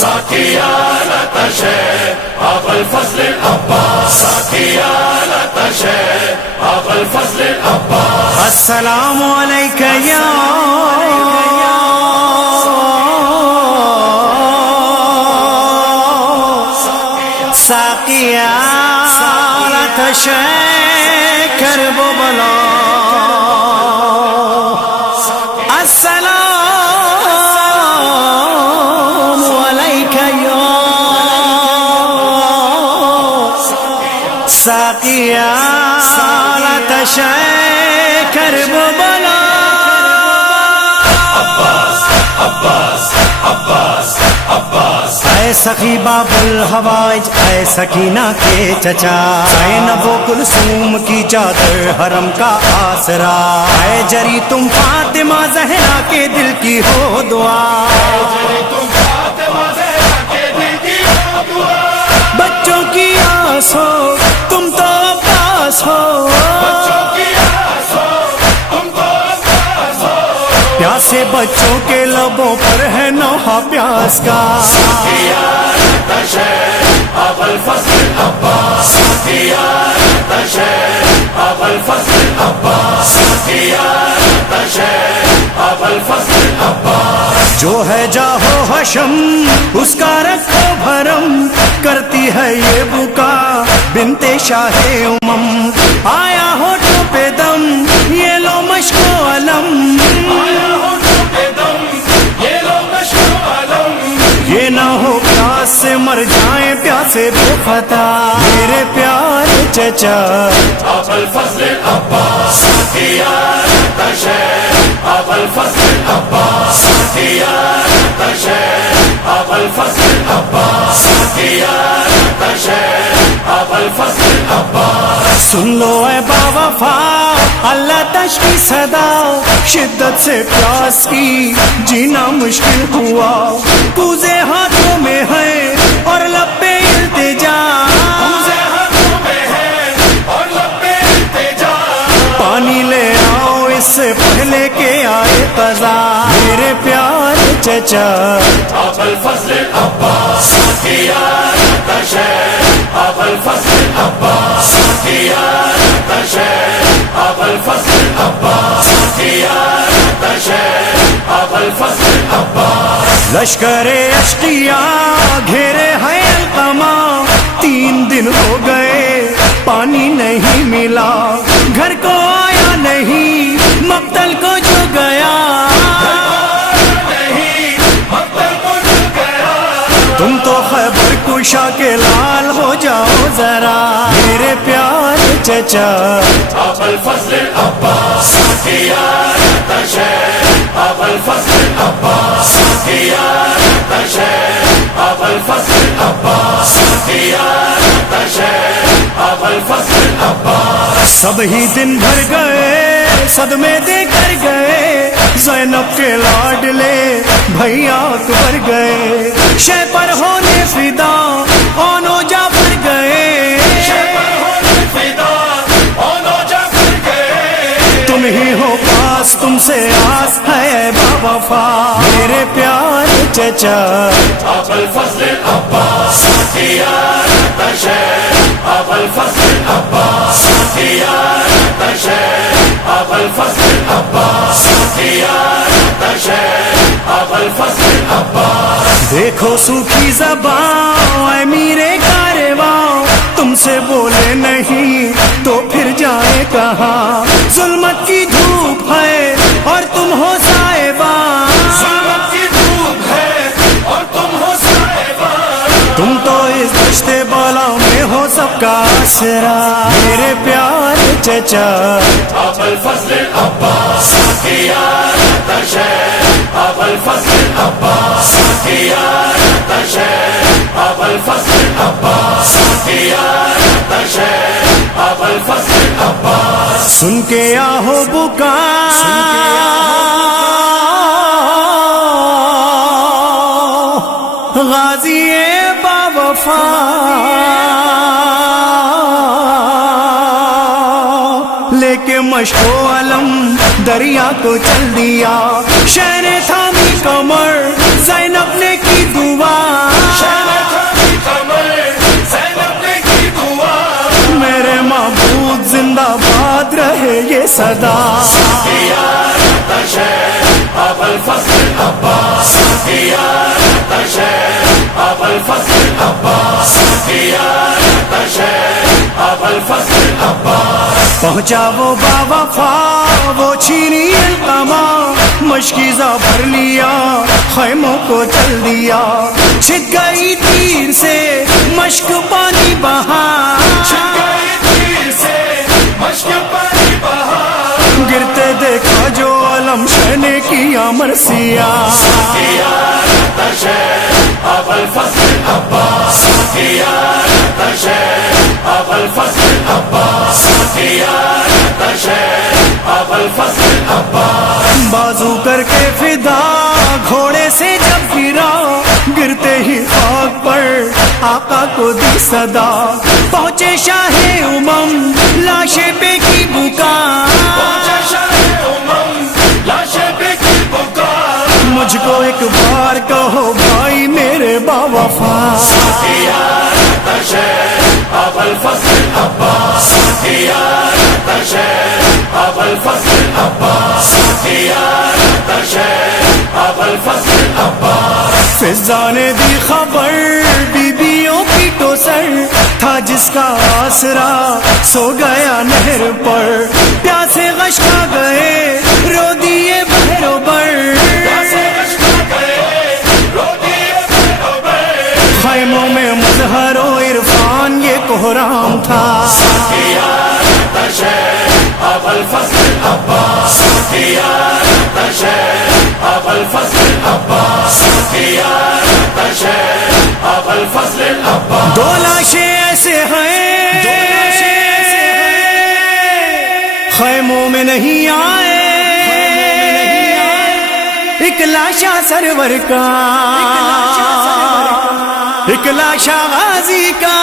ساقيانة شيخ أبا الفضل العباس ساقيانة شيخ أبا الفضل العباس. السلام عليك يا ساقيانة شيخ كرب بلا. السلام عليك يا ساقيانة شيخ كرب بلا. عباس عباس عباس عباس. اے سخی باب الحوائج اے سکینہ کے چچا، زینب و کلثوم کی چادر حرم کا آسرا، اے جری تم فاطمہ زہرا کے دل کی ہو دعا. بچوں کی آس ہو تم تو عباس ہو، پیاسے بچوں کے لبوں پر ہے نوحہ پیاس کا. ساقيانة شيخ أبا الفضل العباس ساقيانة شيخ أبا الفضل العباس ساقيانة شيخ أبا الفضل العباس. جو ہے جاہو حشم اس کا رکھو بھرم، کرتی ہے یہ بکا بنت شاہ امم. آیا ہوٹوں پہ دم یہ لو مشک و علم، یہ نہ ہو پیاس سے مر جائیں پیاسے بے خطا. میرے پیارے چچا أبا الفضل العباس ساقيانة شيخ أبا الفضل العباس ساقيانة شيخ أبا الفضل العباس ساقيانة شيخ أبا الفضل العباس. سن لو اے با وفا اللہ تشکی صدا، شدت سے پیاس کی جینا مشکل ہوا. کوزے ہاتھوں میں ہے اور لب پہ التجا، پانی لے آؤ اس سے پہلے کہ آئے قضا. میرے پیارے چچا أبا الفضل العباس ساقيانة شيخ أبا الفضل العباس ساقيانة شيخ أبا الفضل العباس ساقيانة شيخ أبا الفضل العباس. لشکر اشقیاء گھیرے ہے القما، 3 دن ہو گئے پانی نہیں ملا. گھر کو آیا نہیں مقتل کو جو گیا، تم تو خیبر کشا کے لال ہو جاؤ ذرا. میرے پیارے چچا أبا الفضل العباس ساقيانة شيخ أبا الفضل العباس ساقيانة شيخ أبا الفضل العباس ساقيانة شيخ أبا الفضل العباس. سب ہی دن بھر گئے صدمے دے کر گئے، زینب کے لاڈلے بھیا اکبر گئے. شہ پر ہونے فدا اونو جعفر گئے، تم ہی ہو پاس تم سے آس ہے با وفا. میرے پیارے چچا أبا الفضل العباس ساقيانة شيخ أبا الفضل العباس ساقيانة شيخ أبا الفضل العباس ساقيانة شيخ أبا الفضل العباس. دیکھو سوکھی زبان اے میرے کارواں، تم سے بولے نہیں تو پھر جائے کہاں. ظلمت کی دھوپ ہے اور تم ہو صاحبان، تم تو اس دشت بالا میں ہو سب کا آسرا. میرے پیارے چچا أبا الفضل العباس ساقيانة شيخ أبا الفضل العباس ساقيانة شيخ أبا الفضل العباس ساقيانة شيخ أبا الفضل العباس. سن کے آہو بکا غازی با وفا، لے کے مشک و علم دریا کو چل دیا. شہر تھامی کمر زینب نے کی دعا، دے صدا. أبا الفضل العباس يا شيخ أبا الفضل العباس يا شيخ أبا الفضل العباس. پہنچا وہ باوفا وہ چھینی القما مشکیزہ بھر لیا خیموں کو چل دیا. چھک گئی تیر سے مشک پانی بہا گرتے دیکھا جو علم شہ نے کیا مرثیہ. أبا الفضل العباس يا شيخ أبا الفضل العباس يا شيخ أبا الفضل العباس. بازو کر کے فدا گھوڑے سے جب گرا گرتے ہی خاک پر آقا کو دی صدا. پہنچے شاہ امم لاشیں پہ کی بکا مجھ کو ایک بار کہو بھائی میرے باوفا. أبا الفضل العباس يا شيخ أبا الفضل العباس يا شيخ أبا الفضل العباس. فضا نے دی خبر بیبیوں کی تو سر تھا جس کا آسرا سو گیا نہر پر. پیاسے غش کھا گئے رو دیے بہرو بر خیموں میں مظہر و عرفان یہ کوہرام تھا. أبا الفضل العباس يا شيخ أبا الفضل العباس يا شيخ أبا الفضل العباس. دو لاشیں ایسے ہیں خیموں میں نہیں آئے ایک لاشا سرور کا ایک لاشا غازی کا